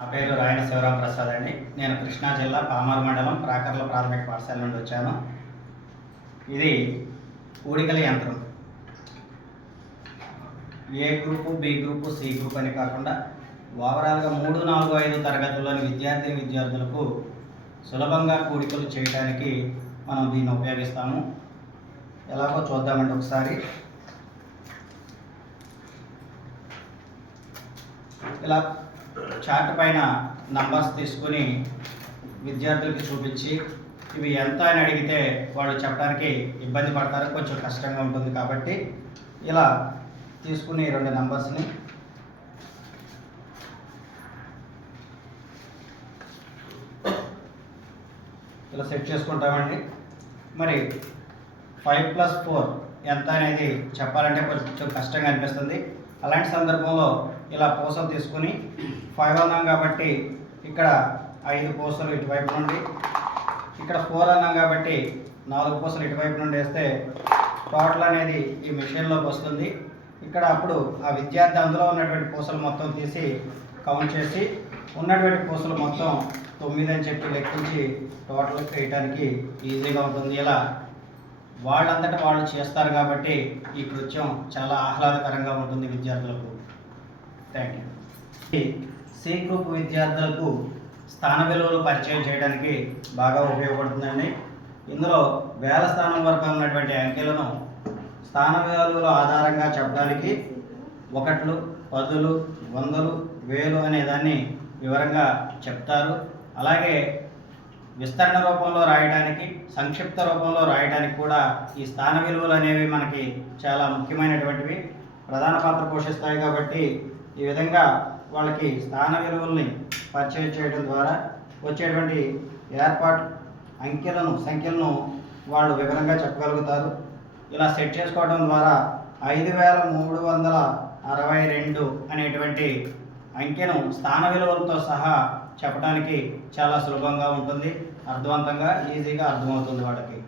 నా పేరు రాయన శివరాం ప్రసాద్ అండి. నేను కృష్ణా జిల్లా పామర్ మండలం ప్రాకర్ల ప్రాథమిక పాఠశాల నుండి వచ్చాను. ఇది కూడికల యంత్రం. A group, B group, C group అని కాకుండా ఓవరాల్గా 3, 4, 5 తరగతుల్లోని విద్యార్థులకు సులభంగా కూడికలు చేయడానికి మనం దీన్ని ఉపయోగిస్తాము. ఎలాగో చూద్దామండి ఒకసారి. ఇలా చార్ట్ పైన నంబర్స్ తీసుకుని విద్యార్థులకి చూపించి ఇవి ఎంత అని అడిగితే వాళ్ళు చెప్పడానికి ఇబ్బంది పడతారు, కొంచెం కష్టంగా ఉంటుంది. కాబట్టి ఇలా తీసుకుని 2 నంబర్స్ని ఇలా సెట్ చేసుకుంటామండి. మరి 5 + 4 ఎంత అనేది చెప్పాలంటే కొంచెం కష్టంగా అనిపిస్తుంది. అలాంటి సందర్భంలో ఇలా పూసలు తీసుకుని 5 అన్నాం కాబట్టి ఇక్కడ 5 పూసలు ఇటువైపు నుండి, ఇక్కడ 4 అన్నాం కాబట్టి 4 పూసలు ఇటువైపు నుండి వేస్తే టోటల్ అనేది ఈ మిషన్లోకి వస్తుంది. ఇక్కడ అప్పుడు ఆ విద్యార్థి అందులో ఉన్నటువంటి పూసలు మొత్తం తీసి కౌంట్ చేసి ఉన్నటువంటి పూసలు మొత్తం 9 అని చెప్పి లెక్కించి టోటల్ వేయడానికి ఈజీగా ఉంటుంది. ఇలా వాళ్ళంతటా వాళ్ళు చేస్తారు కాబట్టి ఈ కృత్యం చాలా ఆహ్లాదకరంగా ఉంటుంది విద్యార్థులకు. Thank you. సి గ్రూప్ విద్యార్థులకు స్థాన విలువలు పరిచయం చేయడానికి బాగా ఉపయోగపడుతుందండి. ఇందులో వేల స్థానం వరకు ఉన్నటువంటి అంకెలను స్థాన విలువల ఆధారంగా చెప్పడానికి 1, 10, 100, 1000 అనే దాన్ని వివరంగా చెప్తారు. అలాగే విస్తరణ రూపంలో రాయడానికి, సంక్షిప్త రూపంలో రాయడానికి కూడా ఈ స్థాన విలువలు అనేవి మనకి చాలా ముఖ్యమైనటువంటివి, ప్రధాన పాత్ర పోషిస్తాయి. కాబట్టి ఈ విధంగా వాళ్ళకి స్థాన విలువల్ని పరిచయం చేయడం ద్వారా వచ్చేటువంటి ఏర్పాటు సంఖ్యలను వాళ్ళు వివరంగా చెప్పగలుగుతారు. ఇలా సెట్ చేసుకోవడం ద్వారా 5362 అనేటువంటి అంకెను స్థాన విలువలతో సహా చెప్పడానికి చాలా సులభంగా ఉంటుంది, అర్థవంతంగా ఈజీగా అర్థమవుతుంది వాళ్ళకి.